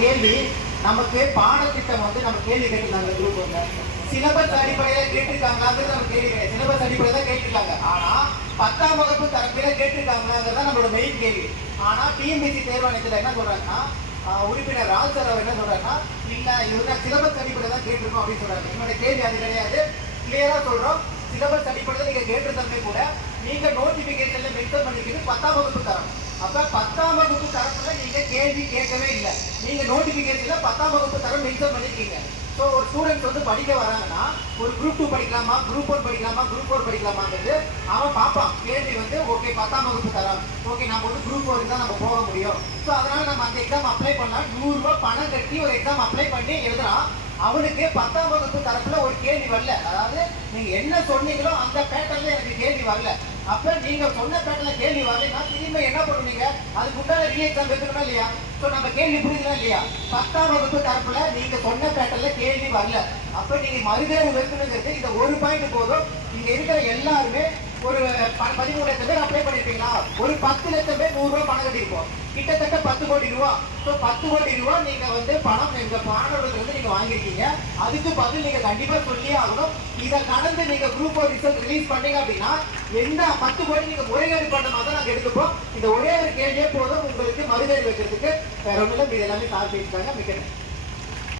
கேள்வி, நமக்கு பாடத்திட்டம் வந்து நம்ம கேள்வி கேட்டிருக்காங்க குரூப் வந்து சிலபஸ் அடிப்படையில கேட்டிருக்காங்களாங்கிறது நம்ம கேள்வி கிடையாது. சிலபஸ் அடிப்படையில தான் கேட்டிருக்காங்க. ஆனா 10ஆம் வகுப்பு தரப்பில கேட்டிருக்காங்களாங்கிறது நம்மளோட மெயின் கேள்வி. ஆனா டிஎன்பிஎஸ்சி தேர்வாணையத்தில் என்ன சொல்றாங்கன்னா, உறுப்பினர் ராஜ் சார் அவர் என்ன சொல்றாருன்னா, இல்ல இவங்க சிலபஸ் அடிப்படையில தான் கேட்டிருக்கோம் அப்படின்னு சொல்றாங்க. என்னோட கேள்வி அது கிடையாது. கிளியரா சொல்றோம், சிலபஸ் அடிப்படையில் நீங்க கேட்டிருந்தமே கூட நீங்க நோட்டிபிகேஷன்ல மென்ஷன் பண்ணிக்கிறது 10ஆம் வகுப்பு தரம். அப்ப 10ஆம் வகுப்பு தரப்புல நீங்க கேள்வி கேட்கவே இல்லை. நீங்க நோட்டிபிகேஷன்ல 10ஆம் வகுப்பு தரம் மென்ஷன் பண்ணிருக்கீங்க. ஸோ ஒரு ஸ்டூடெண்ட்ஸ் வந்து படிக்க வராங்கன்னா ஒரு குரூப் 2 படிக்கலாமா, குரூப் 1 படிக்கலாமா, குரூப் 4 படிக்கலாமாங்கிறது அவன் பார்ப்பான். கேள்வி வந்து ஓகே 10ஆம் வகுப்பு தரம், ஓகே நம்ம வந்து குரூப் 4 தான் நம்ம போக முடியும். ஸோ அதனால நம்ம அந்த எக்ஸாம் அப்ளை பண்ணலாம். 100 ரூபாய் பணம் கட்டி ஒரு எக்ஸாம் அப்ளை பண்ணி எழுதுறான். அவனுக்கு 10ஆம் வகுப்பு தரப்புல ஒரு கேள்வி வரல. அதாவது நீங்க என்ன சொன்னீங்களோ அந்த பேட்டர்ல எனக்கு கேள்வி வரல. அப்ப நீங்க சொன்ன பேட்டர்ல கேள்வி வரலைன்னா திரும்ப என்ன பண்ணுவீங்க, அதுக்கு முன்னாடி ரீ எக்ஸாம் வைக்கணுமா இல்லையா? ஸோ நம்ம கேள்வி புரியுதா இல்லையா? 10ஆம் வகுப்பு தரப்புல நீங்க சொன்ன பேட்டர்ல கேள்வி வரல. அப்ப நீங்க மறுதேர்வு வைக்கணுங்கிறது இந்த ஒரு பாயிண்ட் போதும். இங்க இருக்கிற எல்லாருமே ஒரு 13 லட்சம் பேர் அப்ளை பண்ணிருப்பீங்களா? ஒரு 10 லட்சம் பேர் 100 ரூபாய் பணம் கட்டிருப்போம். கிட்டத்தட்ட 10 கோடி ரூபா. ஸோ 10 கோடி ரூபா நீங்க வந்து பணம் எங்க மாணவர்களுக்கு நீங்க வாங்கியிருக்கீங்க. அதுக்கு பதில் நீங்க கண்டிப்பா சொல்லியே ஆகணும். இதை கடந்து நீங்க குரூப் ரிசல்ட் ரிலீஸ் பண்ணீங்க அப்படின்னா எந்த 10 கோடி நீங்க முறைகேடு பண்ண மாதிரி நாங்க எடுத்துப்போம். இந்த ஒரே ஒரு கேள்வியே போதும் உங்களுக்கு மறுதேர்வு வைக்கிறதுக்கு. வேற ஒன்றும் இல்லை, இது எல்லாமே சார் பேசிட்டாங்க. மிக்க